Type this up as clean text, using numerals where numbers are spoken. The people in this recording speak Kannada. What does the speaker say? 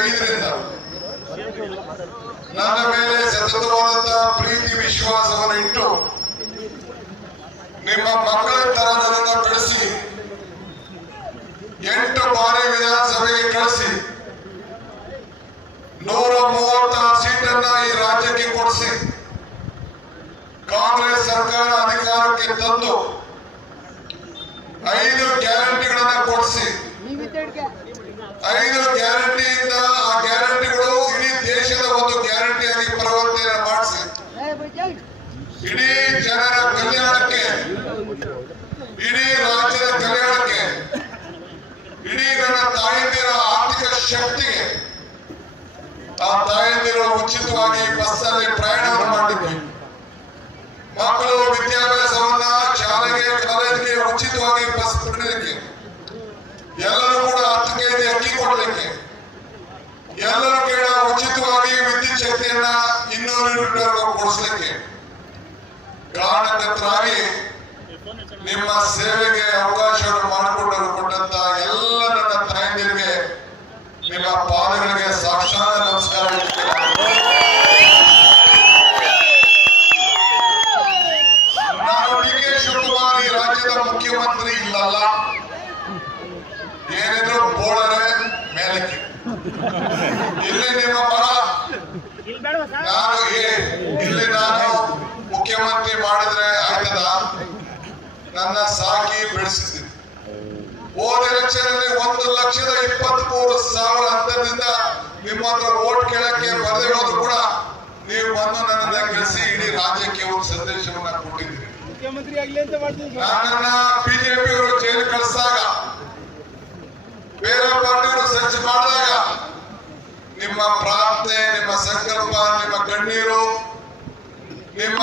2005ರಿಂದ ನನ್ನ ಮೇಲೆ ಸತತವಾದಂತಹ ಪ್ರೀತಿ ವಿಶ್ವಾಸವನ್ನು ಇಟ್ಟು ನಿಮ್ಮ ಮಕ್ಕಳ ತರ ನನ್ನನ್ನು ಬೆಳೆಸಿ 8 ಬಾರಿ ವಿಧಾನಸಭೆಗೆ ಕಳಿಸಿ 136 ಸೀಟನ್ನ ಈ ರಾಜ್ಯಕ್ಕೆ ಕೊಡಿಸಿ ಕಾಂಗ್ರೆಸ್ ಸರ್ಕಾರ ಅಧಿಕಾರಕ್ಕೆ ತಂದು 5 ಗ್ಯಾರಂಟಿಗಳನ್ನ ಕೊಡಿಸಿ 5 ಗ್ಯಾರಂಟಿಯಿಂದ ಆ ಗ್ಯಾರಂಟಿಗಳು ಇಡೀ ದೇಶದ ಒಂದು ಗ್ಯಾರಂಟಿಯಾಗಿ ಪರಿವರ್ತನೆ ಮಾಡಿಸಿ ಇಡೀ ಜನರ ಕಲ್ಯಾಣಕ್ಕೆ, ಇಡೀ ರಾಜ್ಯದ ಕಲ್ಯಾಣಕ್ಕೆ, ಇಡೀ ನನ್ನ ತಾಯಂದಿರ ಆರ್ಥಿಕ ಶಕ್ತಿಗೆ ಆ ತಾಯಂದಿರು ಉಚಿತವಾಗಿ ಬಸ್ನಲ್ಲಿ ಪ್ರಯಾಣವನ್ನು ಮಾಡಲಿಕ್ಕೆ, ಮಕ್ಕಳು ವಿದ್ಯಾಭ್ಯಾಸವನ್ನ ಶಾಲೆಗೆ ಕಾಲೇಜಿಗೆ ಉಚಿತವಾಗಿ ಬಸ್ ಬಿಡಲಿಕ್ಕೆ, ಎಲ್ಲರೂ ಕೂಡ 10 ಕೆಜಿ ಅಕ್ಕಿ ಕೊಡಲಿಕ್ಕೆ, ಎಲ್ಲರೂ ಕೂಡ ಉಚಿತವಾಗಿ ವಿದ್ಯುತ್ ಶಕ್ತಿಯನ್ನ 200 ಯೂನಿಟ್ ಕೊಡಿಸಲಿಕ್ಕೆ ಕಾರಣಕರ್ತರಾಗಿ ನಿಮ್ಮ ಸೇವೆಗೆ ಅವಕಾಶವನ್ನು ಮಾಡಿಕೊಟ್ಟಂತ ಎಲ್ಲ ನನ್ನ ತಾಯಂದಿರಿಗೆ ನಿಮ್ಮ ಪಾದಗಳಿಗೆ ಸಾಕ್ಷಾತ್ ನಮಸ್ಕಾರ. ನಾನು ಡಿ.ಕೆ. ಶಿವಕುಮಾರ್ ಈ ರಾಜ್ಯದ ಮುಖ್ಯಮಂತ್ರಿ ಇಲ್ಲಲ್ಲ, ಏನಿದ್ರು ಬೋಳರೆ ಮೇಲಕ್ಕೆ ಇಲ್ಲಿ ನಿಮ್ಮ ಮರ ಇಲ್ಲಿ ನಾನು ಮುಖ್ಯಮಂತ್ರಿ ಮಾಡಿದ್ರೆ ಆಯ್ತದ? ನನ್ನ ಸಾಕಿ ಬೆಳೆಸಿದ್ದೀನಿ. ಹೋದ ಎಲೆಕ್ಷನ್ ಅಲ್ಲಿ 1,23,000 ಅಂತರದಿಂದ ನಿಮ್ಮ ಹತ್ರ ವೋಟ್ ಕೇಳಕ್ಕೆ ಬರದೇ ಹೋದ್ರು ಕೂಡ ನೀವು ಬಂದು ನನ್ನನ್ನ ಗೆಲ್ಲಿಸಿ ಇಡೀ ರಾಜ್ಯಕ್ಕೆ ಒಂದು ಸಂದೇಶವನ್ನ ಕೊಟ್ಟಿದ್ದೀರಿ. ನನ್ನನ್ನ ಬಿಜೆಪಿ ಅವರು ಜೈಲು ಕಳಿಸಿದಾಗ, ಬೇರೆ ಪಾರ್ಟಿಗಳು ಸರ್ಚ್ ಮಾಡಿದಾಗ ನಿಮ್ಮ ಪ್ರಾರ್ಥನೆ, ನಿಮ್ಮ ಸಂಕಲ್ಪ, ನಿಮ್ಮ ಕಣ್ಣೀರು, ನಿಮ್ಮ